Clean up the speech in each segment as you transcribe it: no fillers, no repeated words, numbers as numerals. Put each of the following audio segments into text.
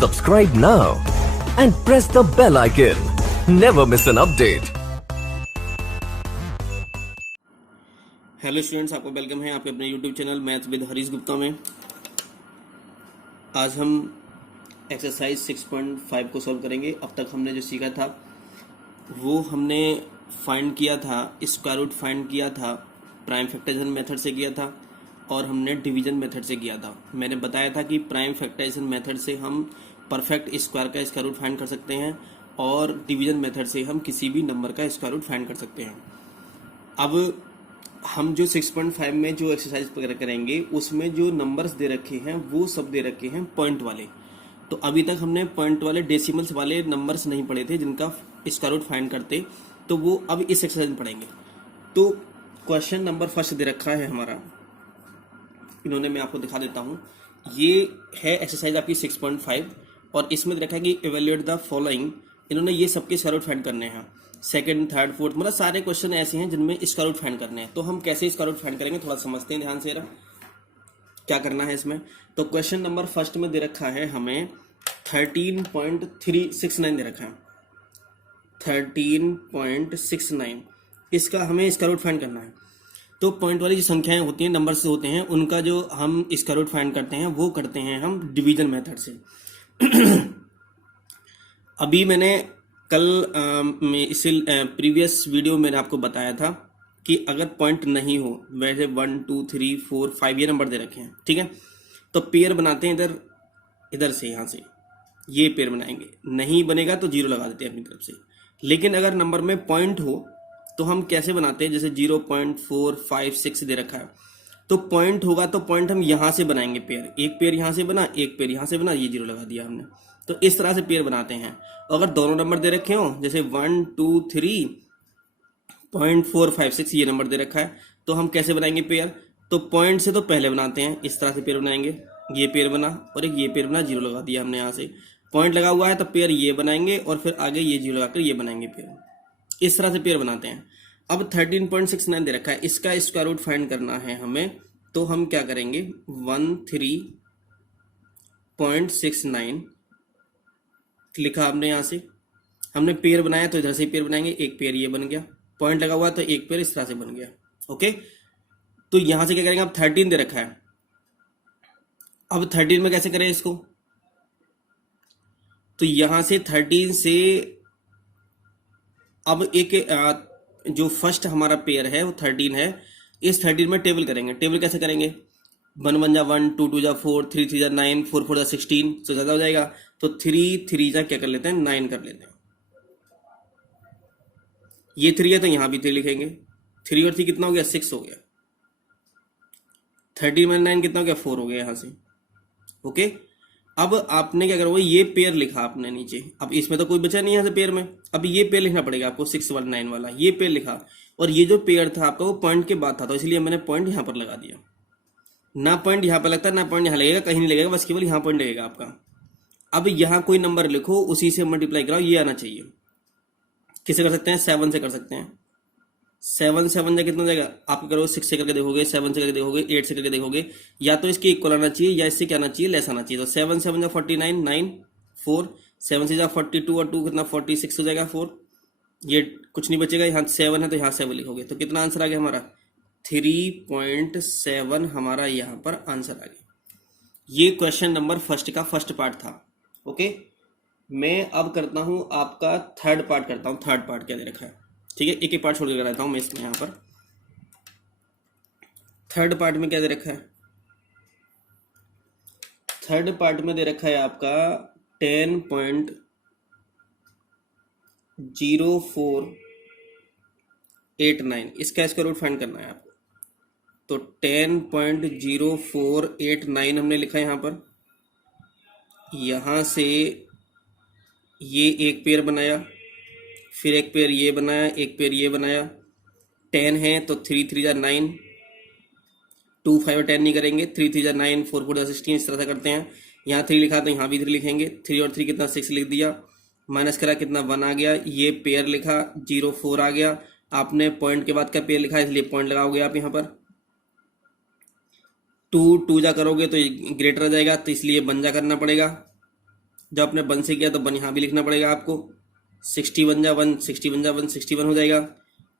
Subscribe now and press the bell icon. Never miss an update. Hello students, आपको welcome है आपके अपने YouTube channel maths with Harish Gupta में। आज हम एक्सरसाइज 6.5 को सॉल्व करेंगे। अब तक हमने जो सीखा था वो हमने फाइंड किया था, स्क्वायर रूट फाइंड किया था, प्राइम फैक्टराइजेशन मेथड से किया था और हमने डिवीजन मेथड से किया था। मैंने बताया था कि प्राइम फैक्टराइजेशन मेथड से हम परफेक्ट स्क्वायर का स्क्वायर रूट फाइंड कर सकते हैं और डिवीजन मेथड से हम किसी भी नंबर का स्क्वायर रूट फाइंड कर सकते हैं। अब हम जो 6.5 में जो एक्सरसाइज वगैरह करेंगे उसमें जो नंबर्स दे रखे हैं वो सब दे रखे हैं पॉइंट वाले। तो अभी तक हमने पॉइंट वाले डेसिमल्स वाले नंबर्स नहीं पढ़े थे जिनका स्क्वायर रूट फाइंड करते, तो वो अब इस एक्सरसाइज में पढ़ेंगे। तो क्वेश्चन नंबर फर्स्ट दे रखा है हमारा, इन्होंने, मैं आपको दिखा देता हूँ। ये है एक्सरसाइज आपकी 6.5 और इसमें दे रखा है कि इवेल्युएट द फॉलोइंग। इन्होंने ये सबके स्क्वायर रूट फाइंड करने हैं, सेकंड, थर्ड, फोर्थ, मतलब सारे क्वेश्चन ऐसे हैं जिनमें स्क्वायर रूट फाइंड करने हैं। तो हम कैसे स्क्वायर रूट फाइंड करेंगे थोड़ा समझते हैं ध्यान से क्या करना है इसमें। तो क्वेश्चन नंबर फर्स्ट में दे रखा है हमें 13.369 दे रखा है, 13.69। इसका हमें स्क्वायर रूट फाइंड करना है। तो पॉइंट वाली जो संख्याएं होती हैं, नंबर्स होते हैं, उनका जो हम स्क्वायर रूट फाइंड करते हैं वो करते हैं हम डिवीजन मेथड से। अभी मैंने कल इसी प्रीवियस वीडियो में आपको बताया था कि अगर पॉइंट नहीं हो, वैसे 1 2 3 4 5 ये नंबर दे रखे हैं, ठीक है, तो पेयर बनाते हैं इधर इधर से, यहाँ से ये पेयर बनाएंगे। नहीं बनेगा तो जीरो लगा देते हैं अपनी तरफ से। लेकिन अगर नंबर में पॉइंट हो तो हम कैसे बनाते हैं, जैसे 0.456 दे रखा है तो पॉइंट होगा तो पॉइंट हम यहाँ से बनाएंगे पेयर, एक पेयर यहाँ से बना, एक पेयर यहाँ से बना, ये जीरो लगा दिया हमने। तो इस तरह से पेयर बनाते हैं। अगर दोनों नंबर दे रखे हो, जैसे 1 2 3.456 ये नंबर दे रखा है, तो हम कैसे बनाएंगे पेयर, तो पॉइंट से तो पहले बनाते हैं, इस तरह से पेयर बनाएंगे। ये पेयर बना और एक ये पेयर बना, जीरो लगा दिया हमने। यहाँ से पॉइंट लगा हुआ है तो पेयर ये बनाएंगे और फिर आगे ये जीरो लगाकर ये बनाएंगे पेयर। इस तरह से पेयर बनाते हैं। अब 13.69 दे रखा है, इसका स्क्वायर रूट फाइंड करना है हमें। तो हम क्या करेंगे, 13.69 लिखा हमने, यहाँ से हमने पेयर बनाया तो इधर से पेयर बनाएंगे, एक पेयर ये बन गया, पॉइंट लगा हुआ तो एक पेयर इस तरह से बन गया। ओके, तो यहां से क्या करेंगे, अब 13 दे रखा है। अब 13 में कैसे करें इसको, तो यहां से 13 से अब एक जो फर्स्ट हमारा पेयर है वो 13 है, इस 13 में टेबल करेंगे। टेबल कैसे करेंगे, 1 1 जा 1, 2 2 जा 4, 3 3 जा 9, 4 4 जा 16, तो ज्यादा हो जाएगा। तो 3 3 जा क्या कर लेते हैं, 9 कर लेते हैं। ये 3 है तो यहां भी 3 लिखेंगे, 3 और 3 कितना हो गया, 6 हो गया। 13 में 9 कितना हो गया, 4 हो गया यहाँ से। ओके, अब आपने क्या करोगे, ये पेयर लिखा आपने नीचे। अब इसमें तो कोई बचा नहीं यहाँ से पेयर में, अब ये पेयर लिखना पड़ेगा आपको, 619 वाला ये पेयर लिखा। और ये जो पेयर था आपका वो पॉइंट के बाद था, तो इसलिए मैंने पॉइंट यहाँ पर लगा दिया। ना पॉइंट यहाँ पर लगता है ना पॉइंट यहाँ लगेगा, कहीं नहीं लगेगा, बस केवल यहाँ पॉइंट लगेगा आपका। अब यहाँ कोई नंबर लिखो, उसी से मल्टीप्लाई कराओ, ये आना चाहिए। किसे कर सकते हैं, 7 से कर सकते हैं। 7 7 जा कितना हो जाएगा, आप करो 6 से करके देखोगे, 7 से करके देखोगे, 8 से करके देखोगे, या तो इसके इक्वल आना चाहिए या इससे क्या आना चाहिए, लेस आना चाहिए। तो 7 7 जा 49, 9 4, 7 से जा 42 और 2 कितना 46 हो जाएगा 4, ये कुछ नहीं बचेगा। यहाँ 7 है तो यहाँ 7 लिखोगे, तो कितना आंसर आ गया हमारा, 3.7 हमारा यहाँ पर आंसर आ गया। ये क्वेश्चन नंबर फर्स्ट का फर्स्ट पार्ट था। ओके, मैं अब करता हूं आपका थर्ड पार्ट करता हूं। थर्ड पार्ट क्या दे रखा है, ठीक है, एक एक पार्ट छोड़ के कराता हूं मैं इसमें। यहां पर थर्ड पार्ट में क्या दे रखा है, थर्ड पार्ट में दे रखा है आपका 10.0489, इसका स्क्वायर रूट फाइंड करना है आपको। तो 10.0489 हमने लिखा है यहां पर। यहां से ये एक पेयर बनाया, फिर एक पेयर ये बनाया, एक पेयर ये बनाया। 10 है तो 3 3 जा 9, 2 5 और 10 नहीं करेंगे, 3 3 जा 9, 4 4 जा 16, इस तरह से करते हैं। यहाँ 3 लिखा तो यहाँ भी 3 लिखेंगे, 3 और 3 कितना 6 लिख दिया, माइनस करा कितना 1 आ गया। ये पेयर लिखा, 0 4 आ गया। आपने पॉइंट के बाद का पेयर लिखा इसलिए पॉइंट लगाओगे आप यहाँ पर। 2 2 जा करोगे तो ग्रेटर आ जाएगा, तो इसलिए 1 जा करना पड़ेगा। जब आपने 1 से किया तो 1 यहाँ भी लिखना पड़ेगा आपको। 60 1 जा 1, 60 1 जा 1, 61 हो जाएगा।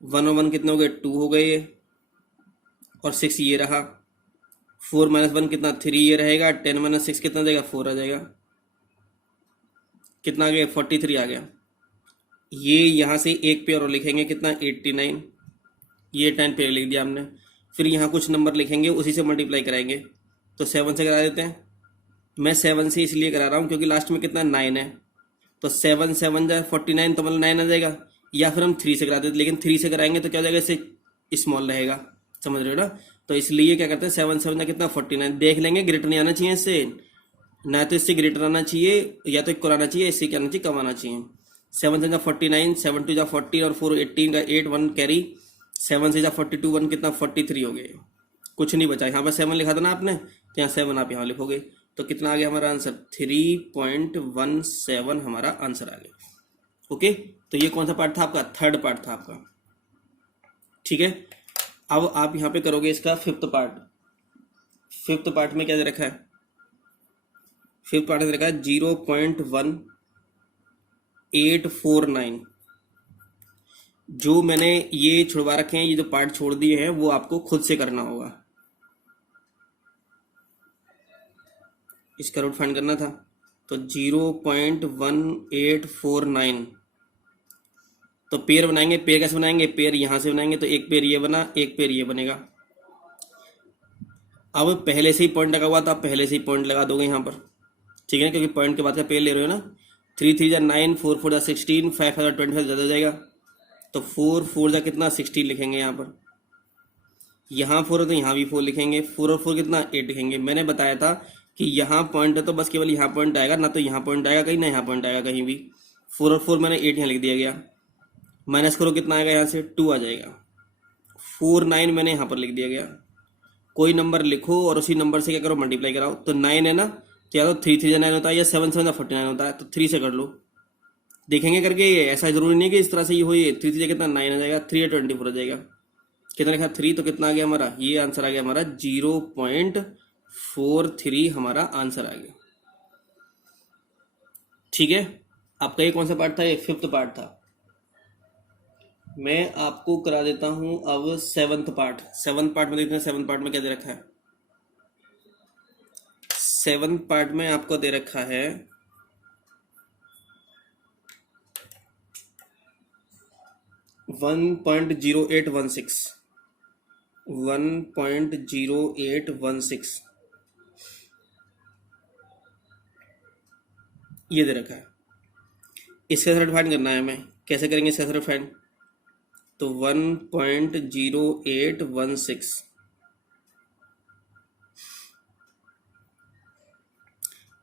1 और 1 कितने हो गए, 2 हो गए ये, और 6 ये रहा। 4 - 1 कितना, 3 ये रहेगा। 10 - 6 कितना जाएगा, 4 आ जाएगा। कितना आ गया, 43 आ गया। ये यहाँ से एक पेयर और लिखेंगे, कितना, 89। ये 10 पेयर लिख दिया हमने। फिर यहाँ कुछ नंबर लिखेंगे, उसी से मल्टीप्लाई कराएंगे। तो 7 से करा देते हैं। मैं 7 से इसलिए करा रहा हूँ क्योंकि लास्ट में कितना, 9 है। तो 7 7 जा 49, तो मतलब 9 आ जाएगा। या फिर हम 3 से करा देते, लेकिन 3 से कराएंगे तो क्या हो जाएगा, इससे स्मॉल रहेगा, समझ रहे हो ना। तो इसलिए क्या करते हैं, 7 7 जा कितना, 49। देख लेंगे, ग्रेटर नहीं आना चाहिए इससे, ना तो इससे ग्रेटर आना चाहिए, या तो इक्वल आना चाहिए, इससे क्या आना चाहिए, कम आना चाहिए। 7 7 जा 49, 7 2 जा 40, और 4 18 का 8 1 कैरी। 7 से जा 42, 1 कितना, 43 हो गए। कुछ नहीं बचा, यहाँ पर 7 लिखा था ना आपने, तो यहाँ 7 आप यहाँ लिखोगे। तो कितना आ गया हमारा आंसर, 3.17 हमारा आंसर आ गया। ओके, तो ये कौन सा पार्ट था आपका, थर्ड पार्ट था आपका। ठीक है, अब आप यहाँ पे करोगे इसका फिफ्थ पार्ट। फिफ्थ पार्ट में क्या दे रखा है, फिफ्थ पार्ट दे रखा है 0.1849। जो मैंने ये छुड़वा रखे हैं, ये जो पार्ट छोड़ दिए हैं, वो आपको खुद से करना होगा। इसका रूट फाइंड करना था, तो 0.1849। तो पेयर बनाएंगे, पेयर कैसे बनाएंगे, पेयर यहाँ से बनाएंगे। तो एक पेयर ये बना, एक पेयर ये बनेगा। अब पहले से ही पॉइंट लगा हुआ था, पहले से ही पॉइंट लगा दोगे यहाँ पर, ठीक है, क्योंकि पॉइंट के बाद का पेयर ले रहे हो ना। 3 3 जा 9, 4 4 जा 16, 5 5 जा 25 ज़्यादा हो जाएगा। तो 4 4 जा कितना, 16 लिखेंगे यहाँ पर। यहाँ 4 है तो यहाँ भी 4 लिखेंगे। 4 और 4 कितना, 8 लिखेंगे। मैंने बताया था कि यहाँ पॉइंट है तो बस केवल यहाँ पॉइंट आएगा, ना तो यहाँ पॉइंट आएगा कहीं, ना यहाँ पॉइंट आएगा कहीं भी। 4 और 4 मैंने 8 यहाँ लिख दिया गया। माइनस करो, कितना आएगा, यहाँ से 2 आ जाएगा। 4 9 मैंने यहाँ पर लिख दिया गया। कोई नंबर लिखो और उसी नंबर से क्या करो, मल्टीप्लाई कराओ। तो 9 है ना, तो या तो 3 3 जा 9 होता है, या 7 7 जा 49 होता है। तो 3 से कर लो, देखेंगे करके। ये ऐसा जरूरी नहीं कि इस तरह से ये हो। ये 3 3 जा कितना, 9 आ जाएगा। 3 24 हो जाएगा। कितना लिखा, 3। तो कितना आ गया हमारा, ये आंसर आ गया हमारा 0.43 हमारा आंसर आ गया। ठीक है, आपका ये कौन सा पार्ट था, ये फिफ्थ पार्ट था। मैं आपको करा देता हूं अब सेवंथ पार्ट। सेवंथ पार्ट में देखते हैं, सेवंथ पार्ट में क्या दे रखा है। सेवंथ पार्ट में आपको दे रखा है 1.0816। 1.0816 ये दे रखा है। इसका थर्ड फाइंड करना है हमें। कैसे करेंगे इसका थर्ड फाइंड, तो 1.0816।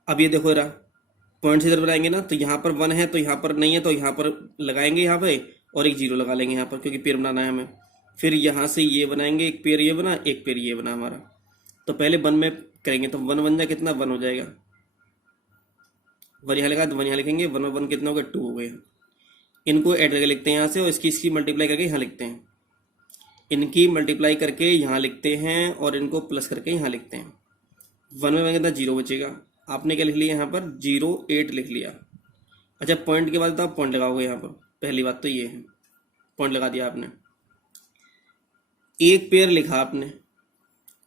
अब ये देखो रहा, पॉइंट से इधर बनाएंगे ना, तो यहाँ पर 1 है तो यहाँ पर नहीं है, तो यहाँ पर लगाएंगे यहाँ पे, और एक 0 लगा लेंगे यहाँ पर, क्योंकि पेयर बनाना है हमें। फिर यहाँ से ये बनाएंगे, एक पेयर ये बना, एक पेयर ये बना हमारा। तो पहले 1 में करेंगे, तो 1 1 जा कितना, 1 हो जाएगा। 1 यहाँ लगा तो 1 यहाँ लिखेंगे। 1 और 1 कितना हो गया, 2 हो गए। इनको ऐड करके लिखते हैं यहाँ से, और इसकी मल्टीप्लाई करके यहाँ लिखते हैं। इनकी मल्टीप्लाई करके यहाँ लिखते हैं, और इनको प्लस करके यहाँ लिखते हैं। 1 में कितना, 0 बचेगा। आपने क्या लिख लिया यहाँ पर, 08 लिख लिया। अच्छा, पॉइंट के बाद तो आप पॉइंट लगाओगे यहाँ पर। पहली बात तो ये है, पॉइंट लगा दिया आपने। एक पेयर लिखा आपने,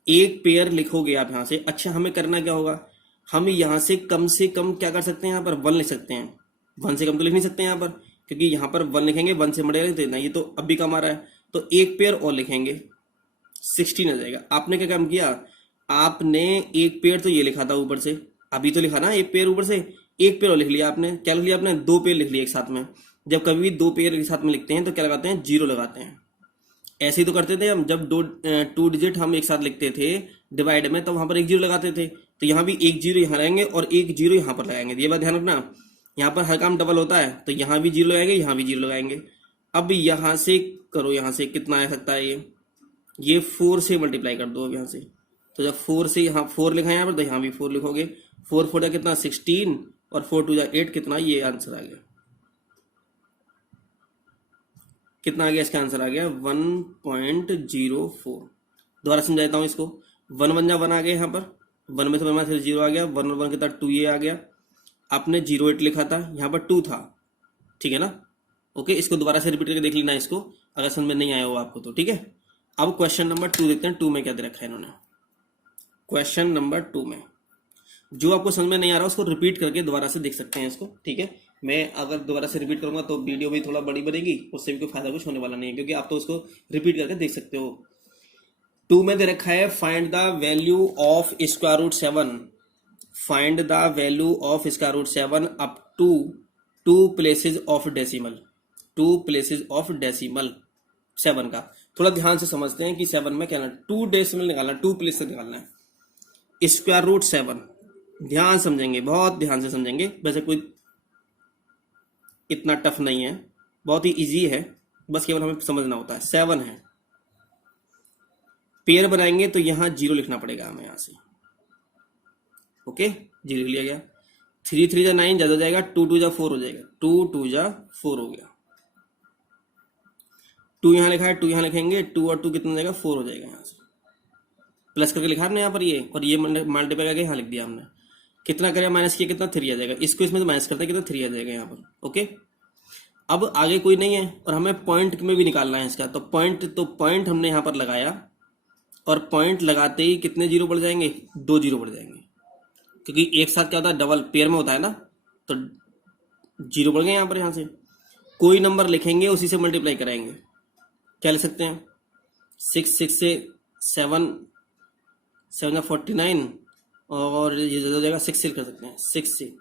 एक पेयर लिखोगे आप यहाँ से। अच्छा, हमें करना क्या होगा, हम यहाँ से कम क्या कर सकते हैं, यहाँ पर 1 लिख सकते हैं। 1 से कम तो लिख नहीं सकते यहाँ पर, क्योंकि यहाँ पर 1 लिखेंगे, 1 से मटेगा तो इतना। ये तो अब भी कम आ रहा है, तो एक पेयर और लिखेंगे, 16 आ जाएगा। आपने क्या काम किया, आपने एक पेयर तो ये लिखा था ऊपर से, अभी तो लिखा ना एक पेयर ऊपर से, एक पेयर और लिख लिया आपने। क्या लिख लिया आपने, 2 पेयर लिख लिए एक साथ में। जब कभी भी 2 पेयर एक साथ में लिखते हैं तो क्या लगाते हैं, 0 लगाते हैं। ऐसे ही तो करते थे हम, जब 2 डिजिट हम एक साथ लिखते थे डिवाइड में, तो वहां पर एक 0 लगाते थे। तो यहाँ भी एक 0 यहाँ लगाएंगे और एक 0 यहाँ पर लगाएंगे। ये बात ध्यान रखना, यहाँ पर हर काम डबल होता है, तो यहाँ भी 0 लगाएंगे, यहाँ भी 0 लगाएंगे। अब यहाँ से करो, यहाँ से कितना आ सकता है, ये 4 से मल्टीप्लाई कर दो अब यहाँ से। तो जब 4 से यहाँ 4 लिखा है यहाँ पर, तो यहाँ भी 4 लिखोगे। 4 4 जा कितना, 16, और 4 2 जा 8, कितना, ये आंसर आ गया। कितना आ गया इसका आंसर, आ गया 1.04। दोबारा समझाता हूँ इसको। 1 1 जा 1 आ गया यहाँ पर, 1 में से 1 0 आ गया। 1 और 1 कितना, 2 ये आ गया। आपने 08 लिखा था, यहाँ पर 2 था, ठीक है ना। ओके, इसको दोबारा से रिपीट करके देख लेना इसको, अगर समझ में नहीं आया हो आपको तो, ठीक है। अब क्वेश्चन नंबर 2 देखते हैं, 2 में क्या दे रखा है इन्होंने। क्वेश्चन नंबर 2 में जो आपको समझ में नहीं आ रहा उसको रिपीट करके दोबारा से देख सकते हैं इसको, ठीक है। मैं अगर दोबारा से रिपीट करूंगा तो वीडियो भी थोड़ा बड़ी बनेगी, उससे भी कोई फायदा कुछ होने वाला नहीं है, क्योंकि आप तो उसको रिपीट करके देख सकते हो। 2 में दे रखा है find the value of square root 7, find the value of square root 7 up to 2 places of decimal, 2 places of decimal 7 का। थोड़ा ध्यान से समझते हैं कि 7 में क्या, 2 डेसिमल निकालना, 2 प्लेस निकालना है। स्क्वायर रूट 7 ध्यान समझेंगे, बहुत ध्यान से समझेंगे, वैसे कोई इतना टफ नहीं है, बहुत ही इजी है, बस केवल हमें समझना होता है। 7 है, पेयर बनाएंगे तो यहां 0 लिखना पड़ेगा हमें यहां से। ओके, 0 लिया गया। 3 3 जा 9 ज्यादा हो जाएगा, 2 2 जा 4 हो जाएगा, 2 2 जा 4 हो गया। 2 यहां लिखा है, 2 यहां लिखेंगे, 2 और 2 कितना हो जाएगा, 4 हो जाएगा। यहां से प्लस करके लिखा हमने यहाँ पर ये, और ये मल्टीप्लाई करके यहाँ लिख दिया हमने। कितना करें माइनस किया, कितना 3 आ जाएगा, इसको इसमें माइनस करते हैं, कितना 3 आ जाएगा यहाँ पर। ओके, अब आगे कोई नहीं है और हमें पॉइंट में भी निकालना है इसका, तो पॉइंट हमने यहाँ पर लगाया, और पॉइंट लगाते ही कितने 0 बढ़ जाएंगे, 2 0 बढ़ जाएंगे, क्योंकि एक साथ क्या होता है, डबल पेयर में होता है ना, तो 0 बढ़ गए यहाँ पर। यहाँ से कोई नंबर लिखेंगे उसी से मल्टीप्लाई कराएंगे। क्या लिख सकते हैं, 6 6 से 7 7 49, और ये हो जाएगा 6 से कर सकते हैं, 6 से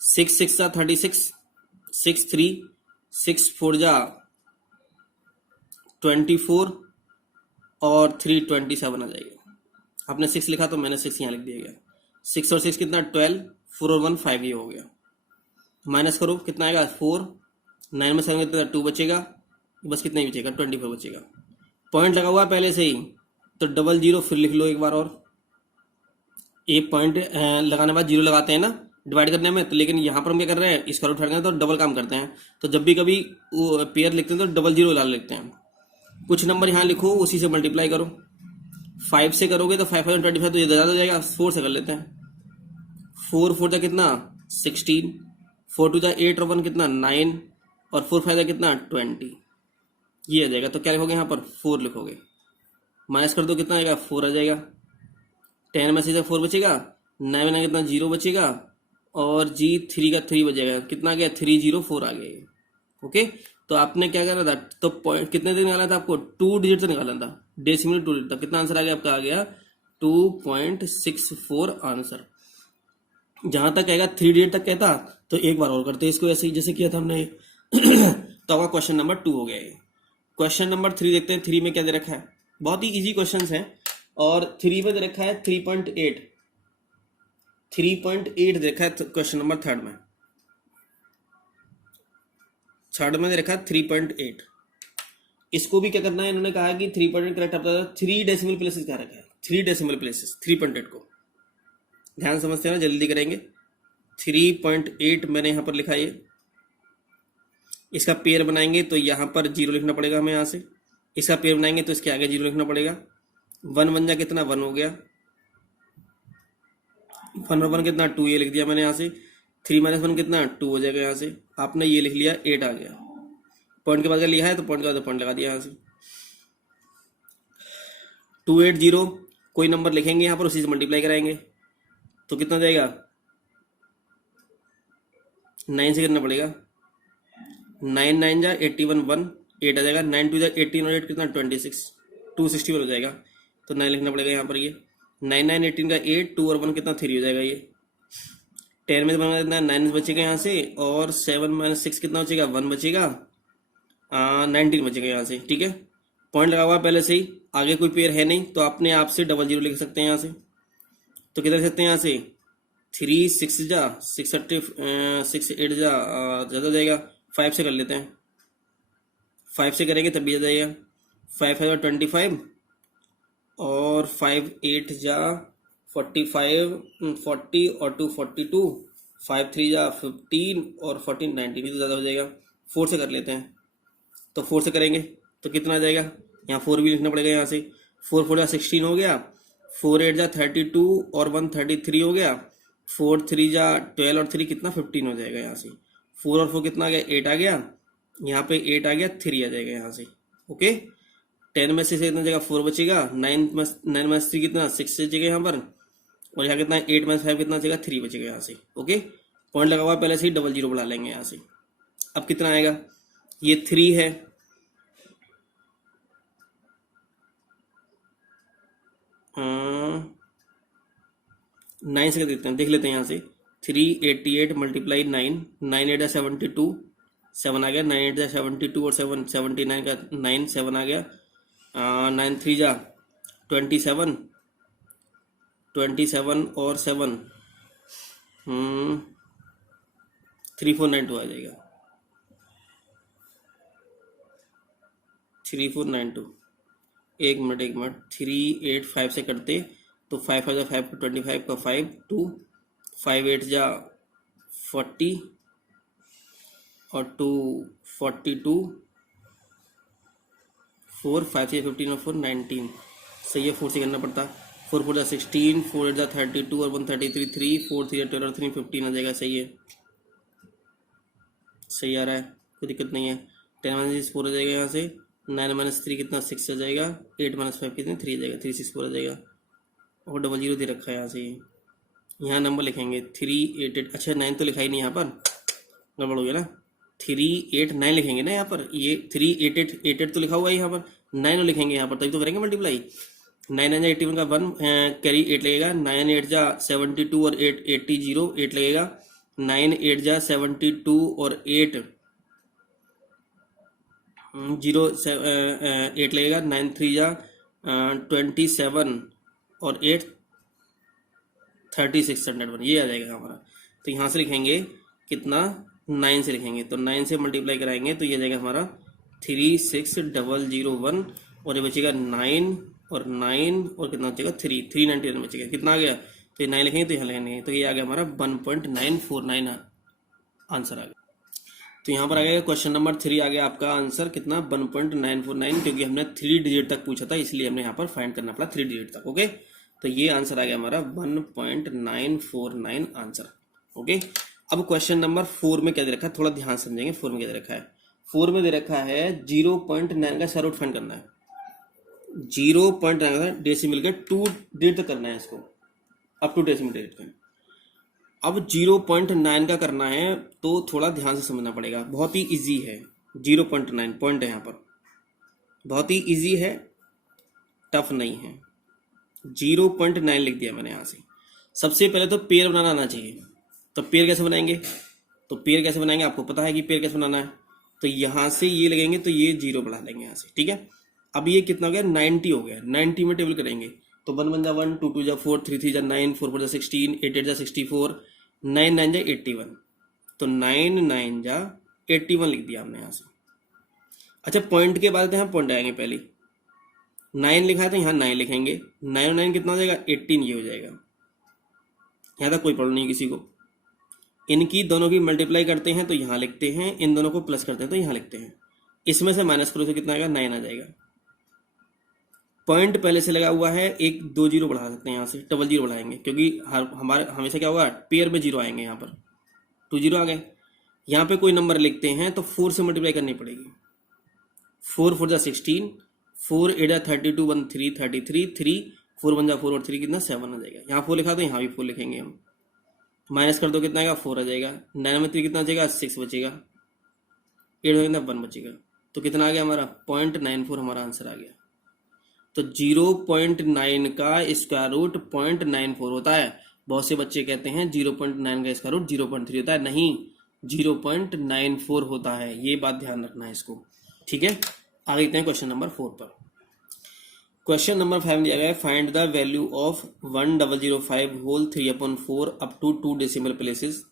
6 6 जा 36, 6 3 6 4 जा 24, और 3 27 आ जाएगा। आपने 6 लिखा तो मैंने 6 यहाँ लिख दिया गया। 6 और 6 कितना, 12, 4 और 1 5, ये हो गया। माइनस करो, कितना आएगा 4, 9 में 7 कितना 2 बचेगा, बस कितना ही बचेगा, 24 बचेगा। पॉइंट लगा हुआ पहले से ही, तो 00 फिर लिख लो एक बार और। एक पॉइंट लगाने बाद 0 लगाते हैं ना डिवाइड करने में, तो लेकिन यहाँ पर हम क्या कर रहे हैं, इसका रूट हटाना है तो डबल काम करते हैं, तो जब भी कभी पेयर लिखते हैं तो 00 डाल लेते हैं। कुछ नंबर यहाँ लिखो, उसी से मल्टीप्लाई करो। 5 से करोगे तो 5 5 25, तो ये ज़्यादा हो जाएगा, 4 से कर लेते हैं। 4 4 जा कितना 16, 4 2 जा 8 और 1 कितना 9, और 4 5 जा कितना 20, ये आ जाएगा। तो क्या लिखोगे यहाँ पर, 4 लिखोगे। माइनस कर दो, कितना आएगा 4 आ जाएगा। 10 में से 4 बचेगा, 9 में कितना 0 बचेगा, और जी 3 का 3 बचेगा, कितना आ गया 304 आ गया। ओके, तो आपने क्या करना था, तो पॉइंट कितने दिन निकालना था आपको, 2 डिजिट से निकालना था, डेसिमल 2 डिजिट था। कितना आंसर आ गया आपका, आ गया 2.64 आंसर। जहां तक आएगा 3 डिजिट तक कहता तो एक बार और करते इसको, ऐसे ही जैसे किया था हमने। तो आपका क्वेश्चन नंबर 2 हो गया। क्वेश्चन नंबर 3 देखते हैं। 3 में क्या दे रखा है, बहुत ही इजी क्वेश्चन है, और 3 में दे रखा है 3.8 दे रखा है क्वेश्चन नंबर 3 में। 3 में दे रखा है 3.8। इसको भी क्या करना है, इन्होंने कहा कि 3.8 करेक्ट आता है, 3 डेसिमल प्लेसेस कहा रखा है, 3 डेसिमल प्लेसेस 3.8 को। ध्यान समझते हैं ना, जल्दी करेंगे। 3.8 मैंने यहाँ पर लिखा है, इसका पेयर बनाएंगे तो यहाँ पर 0 लिखना पड़ेगा हमें यहाँ से। इसका पेयर बनाएंगे तो इसके आगे 0 लिखना पड़ेगा। 1 बन जा कितना 1 हो गया, 1 और 1 कितना 2, ये लिख दिया मैंने यहाँ से। 3 - 1 कितना 2 हो जाएगा यहाँ से। आपने ये लिख लिया 8 आ गया। पॉइंट के बाद लिया है तो पॉइंट के बाद पॉइंट लगा दिया यहाँ से। 280 कोई नंबर लिखेंगे यहाँ पर, उसी से मल्टीप्लाई कराएंगे तो कितना जाएगा, 9 से करना पड़ेगा। 9 9 जा 81, 1 8 आ जाएगा। 9 2 जा 18 और 8 कितना 26, 261 हो जाएगा। तो 9 लिखना पड़ेगा यहाँ पर। ये 9 9 18 का 8, 2 और 1 कितना 3 हो जाएगा। ये 10 में बना कितना 9 बचेगा यहाँ से, और 7 - 6 कितना बचेगा 1 बचेगा, 19 बचेगा यहाँ से। ठीक है, पॉइंट लगा हुआ पहले से ही, आगे कोई पेयर है नहीं, तो आपने आप से 00 लिख सकते हैं यहाँ से। तो किधर सकते हैं यहाँ से, 3 6 जा 6 8 जा ज़्यादा हो जाएगा, 5 से कर लेते हैं। 5 से करेंगे तब भी आ जाएगा। 5 5 जा 25, और 5 8 जा 45, 40 और 2 42, 5 3 जा 15 और 14 19, भी तो ज़्यादा हो जाएगा। 4 से कर लेते हैं, तो 4 से करेंगे तो कितना आ जाएगा, यहाँ 4 भी लिखना पड़ेगा यहाँ से। 4 4 जा 16 हो गया, 4 8 जा 32 और 1 33 हो गया, 4 3 जा 12 और 3 कितना 15 हो जाएगा यहाँ से। 4 और 4 कितना आ गया 8 आ गया, यहाँ पे 8 आ गया, 3 आ जाएगा यहाँ से। ओके 10 में से कितना जगह 4 बचेगा, 9 में 3 कितना 6 बचेगा यहाँ पर, और यहाँ कितना 8 में 5 कितना बचेगा 3 बचेगा यहाँ से। ओके पॉइंट लगा हुआ पहले से ही, डबल जीरो बढ़ा लेंगे यहाँ से। अब कितना आएगा, ये 3 है, नाइन से देते हैं, देख लेते हैं यहाँ से। 388 मल्टीप्लाई 9, 9 8 72, 7 आ गया, 9 8 72 और 7 79 का 9 7 आ गया, 9 3 जा 27, 27 और 7 3492 आ जाएगा, 3492। एक मिनट 385 से करते तो 5 5 5 25 का 5 2 5 8 जा 40 और 2 42 4 5 से 15 और 4 19, सही है। 4 से करना पड़ता, 4 4 जा 16, 4 8 जा 32 और 133 3 4 3 12 और 3 15 आ जाएगा, सही है, सही आ रहा है, कोई दिक्कत नहीं है। 10 माइनस 4 आ जाएगा यहाँ से, 9 माइनस 3 कितना 6 आ जाएगा, 8 माइनस 5 कितना 3 आ जाएगा, 3 6 4 आ जाएगा, और डबल जीरो दे रखा है यहाँ से। यहाँ नंबर लिखेंगे 388, अच्छा 9 तो लिखा ही नहीं यहाँ पर, गड़बड़ हो गया ना, 389 लिखेंगे ना यहाँ पर, ये 388 तो लिखा हुआ है यहाँ पर, 9 लिखेंगे यहाँ पर, तभी तो करेंगे मल्टीप्लाई। 9 9 81 का 1 कैरी 8 लगेगा, 9 8 जा 72 और 8 80 0 8 लगेगा, 9 8 जा 72 और 8 0 8 लगेगा, 9 3 जा 27 और 8 3601, ये आ जाएगा हमारा। तो यहाँ से लिखेंगे कितना 9 से लिखेंगे, तो 9 से मल्टीप्लाई कराएंगे तो ये आ जाएगा हमारा 36001, और ये बचेगा 9 और 9 और कितना बचेगा 391 बचेगा, कितना आ गया, तो ये 9 लिखेंगे तो यहाँ लिखेंगे, तो ये आ गया हमारा 1.949 आंसर आ गया। तो यहाँ पर आ गया क्वेश्चन नंबर 3 आ गया आपका आंसर कितना 1.949, क्योंकि हमने 3 डिजिट तक पूछा था इसलिए हमने यहाँ पर फाइंड करना पड़ा 3 डिजिट तक। ओके तो ये आंसर आ गया हमारा 1.949 आंसर। ओके अब क्वेश्चन नंबर 4 में क्या दे रखा है, थोड़ा ध्यान समझेंगे। 4 में क्या दे रखा है, 4 में दे रखा है 0.9 का स्क्वायर रूट फाइंड करना है, 0.9 डेसिमल के 2 डिजिट तक करना है इसको, अप टू डेसिमल डिजिट का। अब 0.9 का करना है तो थोड़ा ध्यान से समझना पड़ेगा, बहुत ही इजी है। 0.9 पॉइंट है यहाँ पर, बहुत ही इजी है, टफ नहीं है। 0.9 लिख दिया मैंने यहाँ से। सबसे पहले तो पेयर बनाना आना चाहिए, तो पेयर कैसे बनाएंगे, तो पेयर कैसे बनाएंगे आपको पता है कि पेयर कैसे बनाना है, तो यहाँ से ये लगेंगे तो ये 0 बढ़ा लेंगे यहाँ से, ठीक है। अब ये कितना हो गया 90 हो गया, 90 में टेबल करेंगे तो 1 1 जा 1, 2 2 जा 4, 3 3 जा 9, 4 4 जा 16, 8 8 जा 64, 9 9 जा 81, तो 9 9 जा 81 लिख दिया हमने यहाँ से। अच्छा पॉइंट के बाद यहाँ पॉइंट आएंगे, पहले 9 लिखा है तो यहाँ 9 लिखेंगे, 9 और 9 कितना हो जाएगा 18, ये हो जाएगा। यहाँ तक कोई प्रॉब्लम नहीं किसी को। इनकी दोनों की मल्टीप्लाई करते हैं तो यहाँ लिखते हैं, इन दोनों को प्लस करते हैं तो यहाँ लिखते हैं, इसमें से माइनस करो तो कितना आएगा 9 आ जाएगा। पॉइंट पहले से लगा हुआ है, एक 2 0 बढ़ा सकते हैं यहाँ से, डबल जीरो बढ़ाएंगे क्योंकि हमारे हमेशा क्या होगा पेयर में 0 आएंगे, यहाँ पर 2 0 आ गए। यहाँ पे कोई नंबर लिखते हैं तो 4 से मल्टीप्लाई करनी पड़ेगी, 4 4 जा 16, 4 8 जा 32, 1 3 33, 3 4 1 जा 4 और 3 कितना 7 आ जाएगा। यहाँ 4 लिखा तो यहाँ भी 4 लिखेंगे हम, माइनस कर दो कितना आएगा 4 आ जाएगा, 9 में 3 कितना बचेगा 6 बचेगा, 8 में कितना 1 बचेगा, तो कितना आ गया हमारा 0.94 हमारा आंसर आ गया। तो 0.9 का स्क्वायर रूट 0.94 होता है। बहुत से बच्चे कहते हैं 0.9 का स्क्वायर रूट 0.3 होता है, नहीं 0.94 होता है, ये बात ध्यान रखना है इसको, ठीक है। आगे देखते हैं क्वेश्चन नंबर 4 पर। क्वेश्चन नंबर 5 दिया गया है find the value of 1005 whole 3/4 up to 2 decimal places.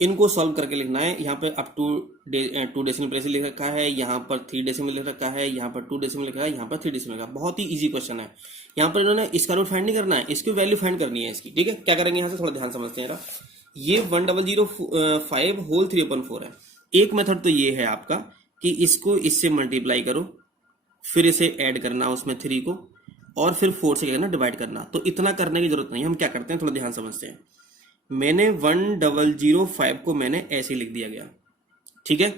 इनको सॉल्व करके लिखना है। यहाँ पे अप टू 2 डेसिमल प्लेसेस लिख रखा है, यहाँ पर 3 डेसिमल लिख रखा है, यहाँ पर 2 डेसिमल लिख रखा है, यहाँ पर 3 डेसिमल लिखा है। बहुत ही इजी क्वेश्चन है। यहाँ पर इन्होंने इसका रूट फाइंड नहीं करना है, इसकी वैल्यू फाइंड करनी है इसकी, ठीक है। क्या करेंगे यहाँ से थोड़ा ध्यान समझते हैं। ये 1005 होल 3/4 है। एक मेथड तो ये है आपका कि इसको इससे मल्टीप्लाई करो, फिर इसे ऐड करना उसमें 3 को, और फिर 4 से क्या करना, डिवाइड करना। तो इतना करने की जरूरत नहीं है, हम क्या करते हैं थोड़ा ध्यान समझते हैं। मैंने 1005 को मैंने ऐसे लिख दिया गया, ठीक है।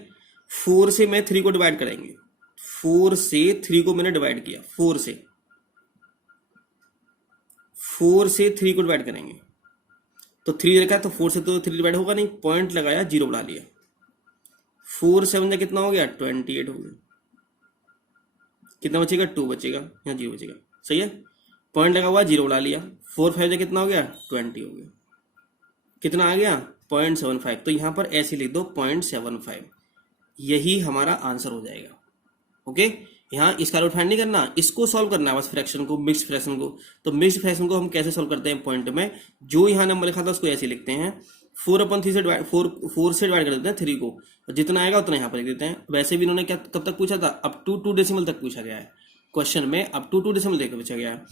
4 से मैं 3 को डिवाइड करेंगे, 4 से 3 को मैंने डिवाइड किया, 4 से 3 को डिवाइड करेंगे तो 3 रखा, तो 4 से तो 3 डिवाइड होगा नहीं, पॉइंट लगाया, 0 बढ़ा लिया। 4 7 कितना हो गया, 28 हो गया। कितना बचेगा, 2 बचेगा, यहाँ 0 बचेगा, सही है। पॉइंट लगा हुआ, 0 बढ़ा लिया। 4 5 कितना हो गया, 20 हो गया। कितना आ गया, 0.75। तो यहाँ पर ऐसे लिख दो 0.75, यही हमारा आंसर हो जाएगा। ओके, यहाँ इसका रूट फाइंड नहीं करना, इसको सॉल्व करना है बस, फ्रैक्शन को, मिक्स्ड फ्रैक्शन को। तो मिक्स्ड फ्रैक्शन को हम कैसे सॉल्व करते हैं, पॉइंट में जो यहाँ नंबर लिखा था उसको ऐसे लिखते हैं, 4/3 से डिवाइड, 4 से डिवाइड कर देते हैं 3 को, जितना आएगा उतना यहाँ पर लिख देते हैं। वैसे भी इन्होंने क्या कब तक पूछा था, अप टू 2 डेसिमल तक पूछा गया है क्वेश्चन में, अप टू 2 डेसिमल तक पूछा गया है।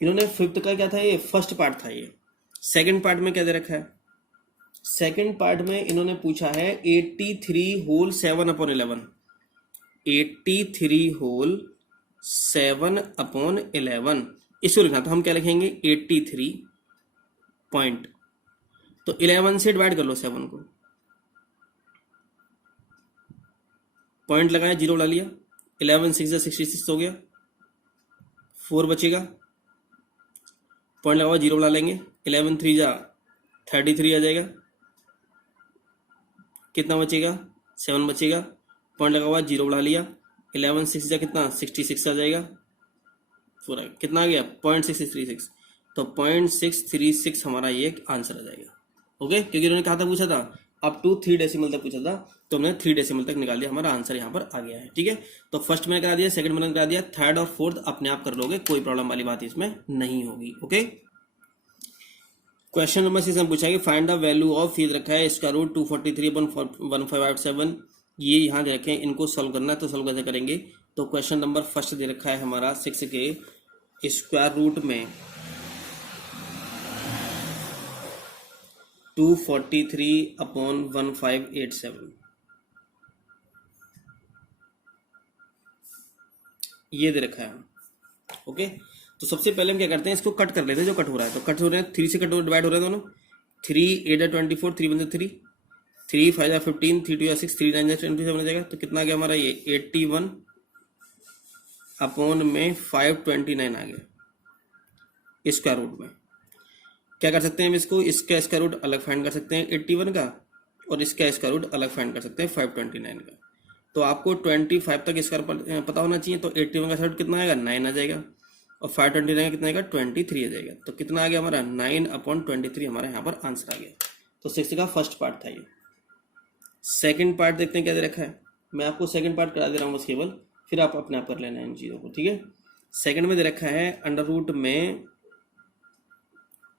इन्होंने 5th का क्या था, ये फर्स्ट पार्ट था। ये सेकंड पार्ट में क्या दे रखा है, सेकंड पार्ट में इन्होंने पूछा है 83 होल 7/11, 83 होल 7/11 इसको लिखना। तो हम क्या लिखेंगे, 83 पॉइंट, तो 11 से डिवाइड कर लो 7 को, पॉइंट लगाया, 0 डाल लिया, 11 6 66 हो गया, 4 बचेगा, पॉइंट लगा हुआ, 0 डाल लेंगे, 11 3 33 आ जाएगा। कितना बचेगा, 7 बचेगा, पॉइंट लगा हुआ, 0 बढ़ा लिया, 11 6 कितना, 66 आ जाएगा। पूरा कितना आ गया, 0.636। तो 0.636 हमारा ये आंसर आ जाएगा। ओके, क्योंकि उन्होंने कहा था, पूछा था अप टू 3 डेसिमल तक पूछा था, तो हमने 3 डेसिमल तक निकाल दिया, हमारा आंसर यहाँ पर आ गया है। ठीक है, तो फर्स्ट मैंने करा दिया, सेकंड मैंने करा दिया, थर्ड और फोर्थ अपने आप कर लोगे, कोई प्रॉब्लम वाली बात इसमें नहीं होगी। ओके, क्वेश्चन नंबर 6 में पूछा कि फाइंड द वैल्यू ऑफ, ये रखा है इसका रूट 243.1587, ये यहाँ दे रखे हैं, इनको सॉल्व करना है। तो सॉल्व कैसे करेंगे, तो क्वेश्चन नंबर फर्स्ट दे रखा है हमारा 6 के स्क्वायर रूट में 243/1587, ये दे रखा है। ओके, तो सबसे पहले हम क्या करते हैं, इसको कट कर लेते हैं, जो कट हो रहा है। तो कट हो रहे हैं, 3 से कट हो, डिवाइड हो रहे हैं दोनों। 3 8 24, 3 1 3, 3 5 15, 3 2 6, 3 9 27 हो जाएगा। तो कितना आ गया हमारा, ये 81/529 आ गया स्क्वायर रूट में। क्या कर सकते हैं हम इसको, इसका स्क्वायर रूट अलग फाइंड कर सकते हैं 81 का, और इसका स्क्वायर रूट अलग फाइंड कर सकते हैं 529 का। तो आपको 25 तक स्क्वायर पता होना चाहिए। तो 81 का स्क्वायर रूट कितना आएगा, 9 आ जाएगा, और 529 का कितना आएगा, 23 आ जाएगा। तो कितना आ गया हमारा, 9/23 हमारा यहाँ पर आंसर आ गया। तो 6 का फर्स्ट पार्ट था ये। सेकंड पार्ट देखते हैं क्या दे रखा है, मैं आपको सेकंड पार्ट करा दे रहा हूँ बस केवल, फिर आप अपने आप कर लेना इन चीज़ों को। ठीक है, सेकंड में दे रखा है अंडर रूट में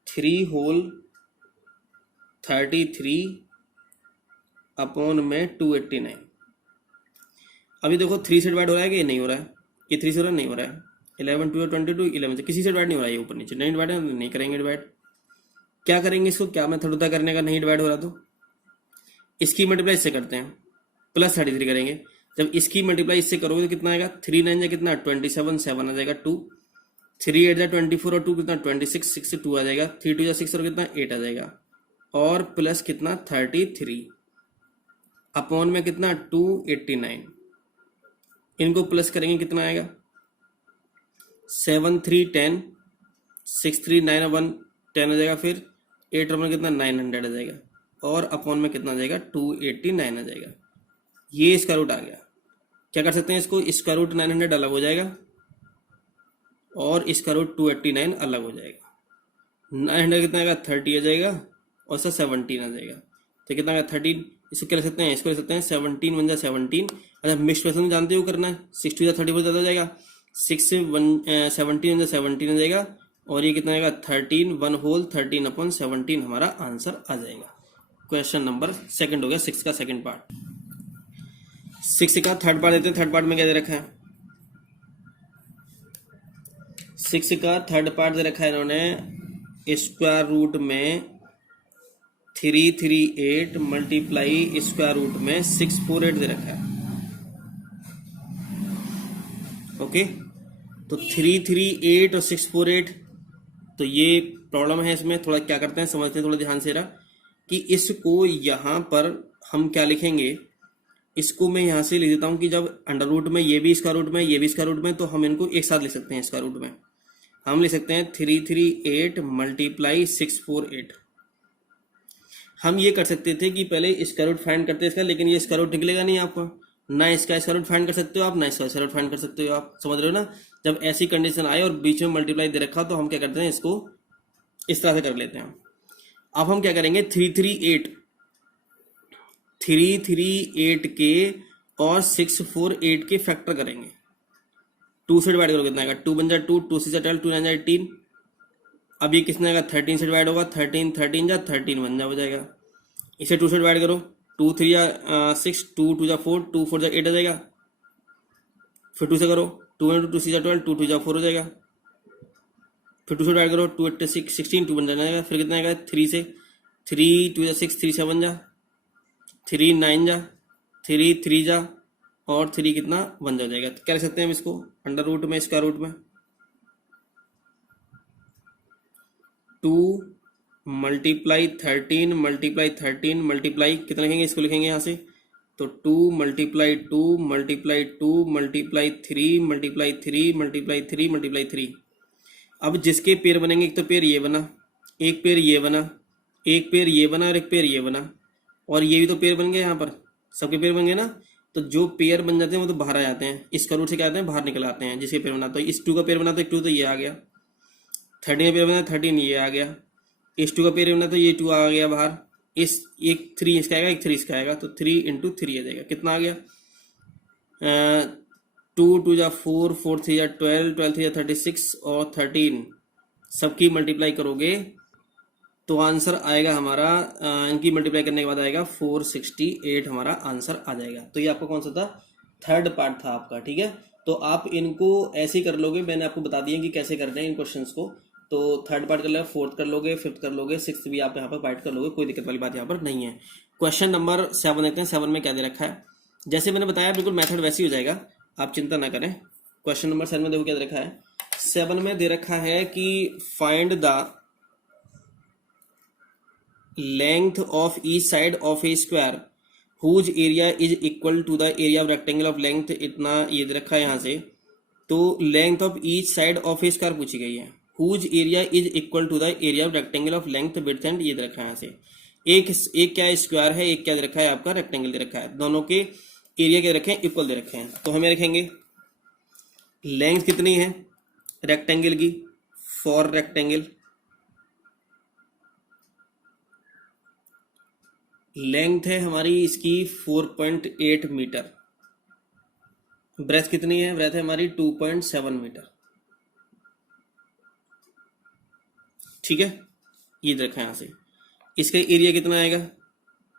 3 होल 33/289। अभी देखो 3 से डिवाइड हो रहा है कि नहीं हो रहा है, ये 3 से हो रहा है, नहीं हो रहा है। 11 2 22 11 से किसी से डिवाइड नहीं हो रहा है, ये ऊपर नीचे नहीं डिवाइड है, नहीं करेंगे डिवाइड। क्या करेंगे इसको, क्या मेथड होता है करने का, नहीं डिवाइड हो रहा तो इसकी मल्टीप्लाई इससे करते हैं, +33 करेंगे। जब इसकी मल्टीप्लाई इससे करोगे तो कितना आएगा, 3 9 जा कितना, 27 7 आ जाएगा, 2 3 8 जा 24 और 2 कितना, 26 6 से 2 आ जाएगा, 3 2 जा 6 और कितना 8 आ जाएगा, और प्लस कितना 33 अपॉन में कितना 289। इनको प्लस करेंगे कितना आएगा, 7 3 10, 6 3 9 1 10 आ जाएगा, फिर 8 और कितना 900 आ जाएगा, और अपॉन में कितना आ जाएगा 289 आ जाएगा। ये इसका रूट आ गया। क्या कर सकते हैं इसको, इसका रूट 900 अलग हो जाएगा, और इसका रूट 289 अलग हो जाएगा। 900 कितना आएगा, 30 आ जाएगा, और इसका 17 आ जाएगा। तो कितना आएगा 13, इसको क्या लिख सकते हैं, इसको लिख सकते हैं 17 1 जा 17। अच्छा मिक्स फ्रैक्शन जानते हो करना है, 6 2 जा 34 ज़्यादा जाएगा, 6 1 17 1 जा 17 आ जाएगा, और ये कितना आएगा 13 1 होल 13/17 हमारा आंसर आ जाएगा। क्वेश्चन नंबर सेकंड हो गया 6 का सेकंड पार्ट। 6 का थर्ड पार्ट देते हैं। थर्ड पार्ट में क्या दे रखा है, 6 का थर्ड पार्ट दे रखा है इन्होंने स्क्वायर रूट में 338 मल्टीप्लाई स्क्वायर रूट में 648 दे रखा है। ओके, तो 338 और 648, तो ये प्रॉब्लम है इसमें। थोड़ा क्या करते हैं समझते हैं थोड़ा ध्यान से रहा कि इसको यहाँ पर हम क्या लिखेंगे, इसको मैं यहाँ से लिख देता हूँ कि जब अंडर रूट में ये भी इसका रूट में ये भी इसका रूट में, तो हम इनको एक साथ लिख सकते हैं। इसका रूट में हम लिख सकते हैं 338 मल्टीप्लाई 648। हम ये कर सकते थे कि पहले इसका रूट फाइंड करते हैं इसका, लेकिन ये इसका रूट निकलेगा नहीं आपको, ना इसका रूट फाइंड कर सकते हो आप, ना इसका रूट फाइंड कर सकते हो आप। समझ रहे हो ना। जब ऐसी कंडीशन आए और बीच में मल्टीप्लाई दे रखा तो हम क्या करते हैं, इसको इस तरह से कर लेते हैं। अब हम क्या करेंगे, 338 के और 648 के फैक्टर करेंगे। 2 से डिवाइड करोगे कितना आएगा, 2 बन जाए 2, 2 से 12, 2 9 जाए 18। अब ये किसने आएगा, 13 से डिवाइड होगा, 13 13 जा 13 बन जा हो जाएगा। इसे 2 से डिवाइड करो, 2 3 जा 6, 2 2 जा 4, 2 4 जा 8 आ जाएगा। फिर 2 से करो, 2 into 2 6 12, 2 2 जा 4 हो जाएगा। फिर 2 से डिवाइड करो, 2 8 6 16, 2 बन जाएगा। फिर कितना आएगा, 3 से 3 2 जा 6, 3 7 जा 3 9 जा 3 3 जा और 3 कितना 1 जा जाएगा। तो क्या लिख सकते हैं हम इसको, अंडर रूट में स्क्वायर रूट में 2 मल्टीप्लाई 13 मल्टीप्लाई 13 मल्टीप्लाई कितना लिखेंगे, इसको लिखेंगे यहाँ से, तो 2 multiply 2 multiply 2 multiply 3 multiply 3 multiply 3 multiply 3। अब जिसके पेयर बनेंगे, एक तो पेयर ये बना, एक पेयर ये बना, एक पेयर ये बना और एक पेयर ये बना, और ये भी तो पेयर बन गए, यहाँ पर सबके पेयर बन गए ना। तो जो पेयर बन जाते हैं वो तो बाहर आ जाते हैं, इसका रूट से क्या आते हैं, बाहर निकल आते हैं। जिसके पेयर बना तो इस 2 का पेयर बना तो 2 तो ये आ गया, 13 का पेयर बना 13 ये आ गया, इस 2 का पेयर बना तो ये 2 आ गया बाहर, इस एक 3 इसका आएगा, एक 3 इसका आएगा, तो 3 into 3 आ जाएगा। कितना आ गया, 2 2 जा 4, 4 3 जा 12, 12 3 जा 36 और 13 सबकी मल्टीप्लाई करोगे तो आंसर आएगा हमारा, इनकी मल्टीप्लाई करने के बाद आएगा 468 हमारा आंसर आ जाएगा। तो ये आपका कौन सा था, थर्ड पार्ट था आपका। ठीक है, तो आप इनको ऐसे ही कर लोगे, मैंने आपको बता दिया कि कैसे करते हैं इन क्वेश्चंस को। तो थर्ड पार्ट कर लोगे, फोर्थ कर लोगे, फिफ्थ कर लोगे, सिक्स्थ भी आप यहाँ पर पार्ट कर लोगे, कोई दिक्कत वाली बात यहाँ पर नहीं है। क्वेश्चन नंबर 7 देखते हैं, 7 में क्या दे रखा है। जैसे मैंने बताया बिल्कुल मेथड वैसे ही हो जाएगा, आप चिंता ना करें। क्वेश्चन नंबर 7 में देखो क्या दे रखा है। 7 में दे रखा है कि find the length of each side of a square whose area is equal to the area of rectangle of length, इतना ये दे रखा है यहाँ से। तो length of each side of a square पूछी गई है, whose area is equal to the area of rectangle of length width and, ये दे रखा है यहाँ से। एक क्या स्क्वायर है, एक क्या दे रखा है आपका रेक्टेंगल दे रखा है, दोनों के एरिया क्या रखे हैं, इक्वल दे रखे हैं। तो हमें रखेंगे लेंथ कितनी है रेक्टेंगल की, फॉर रेक्टेंगल लेंथ है हमारी इसकी 4.8 मीटर, ब्रेथ कितनी है, ब्रेथ है हमारी 2.7 मीटर। ठीक है, ये देखा यहां से। इसका एरिया कितना आएगा,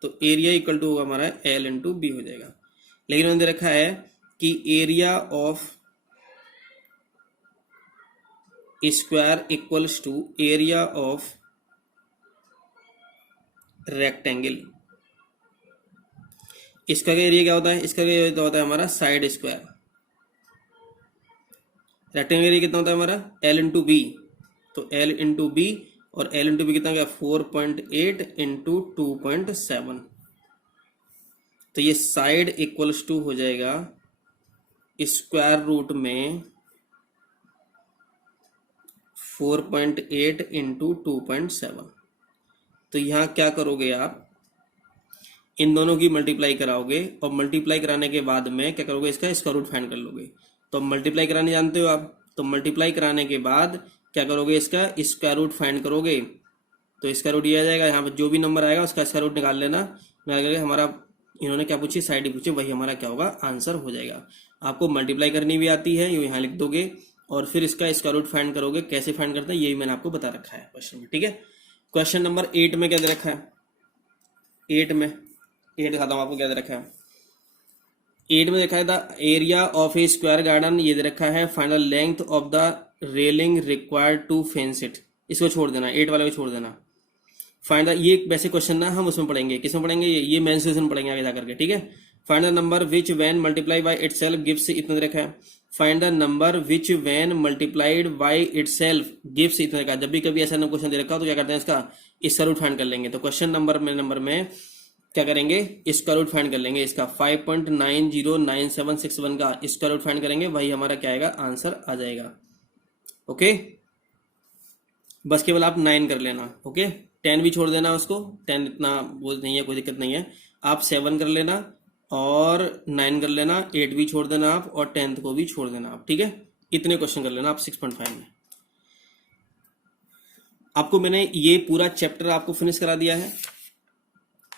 तो एरिया इक्वल टू होगा हमारा L इंटू बी हो जाएगा। लेकिन उन्होंने दे रखा है कि area of square equals to area of rectangle. इसका एरिया क्या होता है, इसका एरिया होता है हमारा साइड स्क्वायर। रेक्टेंगल एरिया कितना होता है हमारा L इंटू बी, तो L इंटू बी, और L इंटू बी कितना गया 4.8 इंटू 2.7। तो ये साइड इक्वल्स टू हो जाएगा स्क्वायर रूट में 4.8 इंटू 2.7। तो यहाँ क्या करोगे आप, इन दोनों की मल्टीप्लाई कराओगे, और मल्टीप्लाई कराने के बाद में क्या करोगे, इसका स्क्वायर रूट फाइंड कर लोगे। तो मल्टीप्लाई कराने जानते हो आप, तो मल्टीप्लाई कराने के बाद क्या करोगे, इसका स्क्वायर रूट फाइंड करोगे। तो स्क्वायर रूट ये आ जाएगा, यहाँ पर जो भी नंबर आएगा उसका स्क्वायर रूट निकाल लेना, निकाल करके हमारा इन्होंने क्या पूछी, साइड ही पूछी, वही हमारा क्या होगा, आंसर हो जाएगा। आपको मल्टीप्लाई करनी भी आती है, ये यहाँ लिख दोगे, और फिर इसका स्क्वायर रूट फाइंड करोगे। कैसे फाइंड करते हैं ये भी मैंने आपको बता रखा है क्वेश्चन में। ठीक है, क्वेश्चन नंबर 8 में क्या दे रखा है, 8 दिखाता हूँ आपको क्या दे रखा है। 8 में देखा है the area of a square garden, ये दे रखा है। Find the length of the railing required to fence it, इसको छोड़ देना, 8 वाले को छोड़ देना। फाइंड द, ये वैसे क्वेश्चन ना हम उसमें पढ़ेंगे, किसमें पढ़ेंगे, ये मेंसुरेशन पढ़ेंगे आगे जाकर के। ठीक है, find the number which when multiply by itself gives, इतना दे रखा है। Find the number which when multiplied by itself gives इतने का। जब भी कभी ऐसा क्वेश्चन दे रखा हो तो क्या करते हैं, इसका इसका रूट फाइंड कर लेंगे। तो क्वेश्चन नंबर में क्या करेंगे, इसका रूट फाइंड कर लेंगे। इसका 5.909761 का इसका रूट फाइंड करेंगे, वही हमारा क्या आएगा, आंसर आ जाएगा। ओके, बस केवल आप 9 कर लेना। ओके, 10 भी छोड़ देना उसको, 10 इतना वो नहीं है, कोई दिक्कत नहीं है। आप 7 कर लेना और 9 कर लेना, 8 भी छोड़ देना आप, और 10th को भी छोड़ देना आप। ठीक है, इतने क्वेश्चन कर लेना आप 6.5 में। आपको मैंने ये पूरा चैप्टर आपको फिनिश करा दिया है,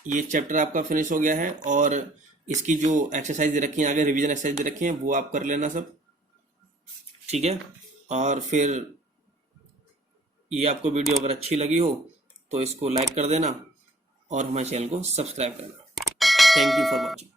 ये चैप्टर आपका फिनिश हो गया है, और इसकी जो एक्सरसाइज दे रखी है आगे, रिवीजन एक्सरसाइज दे रखी है, वो आप कर लेना सब। ठीक है, और फिर ये आपको वीडियो अगर अच्छी लगी हो तो इसको लाइक कर देना और हमारे चैनल को सब्सक्राइब करना। Thank you for watching.